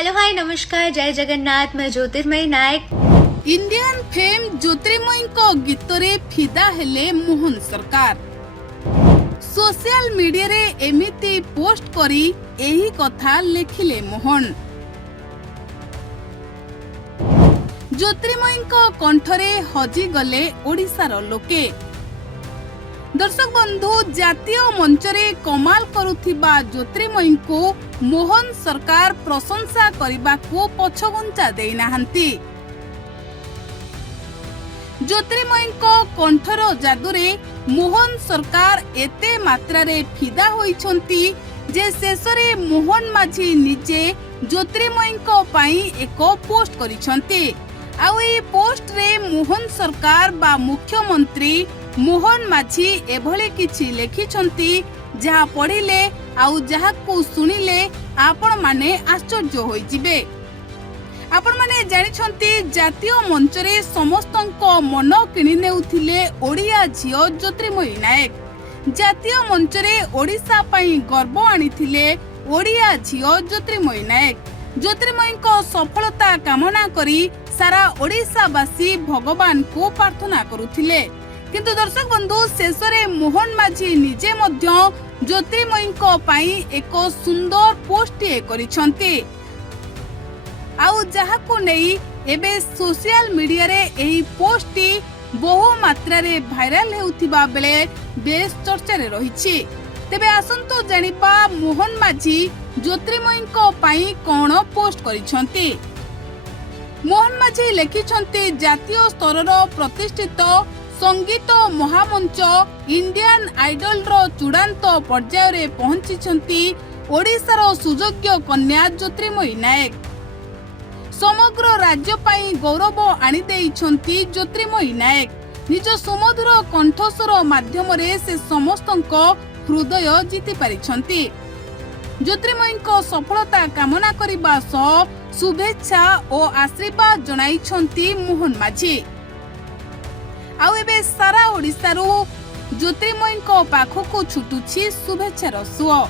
Hello hi नमस्कार जय जगन्नाथ मैं ज्योतिर्मयी नायक। इंडियन फेम ज्योतिर्मयी को गीतरे फिदा हेले मोहन सरकार। सोशल मीडिया रे एमिति पोस्ट करी एही कथा लेखिले मोहन। ज्योतिर्मयी को कंठरे हजी गले ओडिशार लोके। दर्शक बंधु जातीय मंचरे कमाल करुथिबा ज्योतिर्मयी को मोहन सरकार प्रशंसा करने को पछघुंचा देई नाहंती। ज्योतिर्मयी को कंठर जादुरे मोहन सरकार एते मात्रारे फिदा होइछंती जे शेषरे मोहन माझी निजे ज्योतिर्मयी को पाई एक पोस्ट करिछंती। आउ ए पोस्ट रे मोहन सरकार बा मुख्यमंत्री मोहन माझी एभले किछि लेखिछंती जहा पढ़िले आउ जहा को सुनिले आपण माने आश्चर्य होई जिबे। आपण माने जानिछंती जातीय मंचरे समस्तंको मन किनि नेउथिले ओडिया झियो ज्योतिर्मयी नायक। जातीय मंचरे ओडिशा पई गर्व आनिथिले ओडिया झियो ज्योतिर्मयी नायक। ज्योतिर्मयी को सफलता कामना करी सारा ओडिशावासी भगवान को प्रार्थना करुथिले। किंतु दर्शक बंधु शेषरे मोहन माझी निजे मध्य ज्योतिर्मयी को पाई एक सुंदर पोस्ट करिछंती। आउ जहाको नेई एबे सोशल मीडिया रे एही पोस्ट बहु मात्रा रे भाइराल हेउथिबा बेले बेस चर्चा रे रहिछि। तेबे आसंतो जानिबा मोहन माझी ज्योतिर्मयी को पाई कोन पोस्ट करिछंती। मोहन माझी लेखिछंती जातीय स्तर रो प्रतिष्ठित संगीत महामंच इंडियन आइडल रो चूड़ांत पर्याय रे पहुंची ओडिशार सुयोग्य कन्या ज्योतिर्मयी नायक। समग्र राज्य पाई गौरव आनी देइछंती ज्योतिर्मयी नायक। निज सुमधुर कंठस्वर माध्यम रे से समस्तंको हृदय जीति पारिछंती। ज्योतिर्मयी को सफलता कामना करिबा सह शुभेच्छा और आशीर्वाद जणाइछंती मोहन माझी। आउ एबे सारा ओडिशारू ज्योतिर्मयी को पाखकु छुटुछि शुभेच्छार सुओ।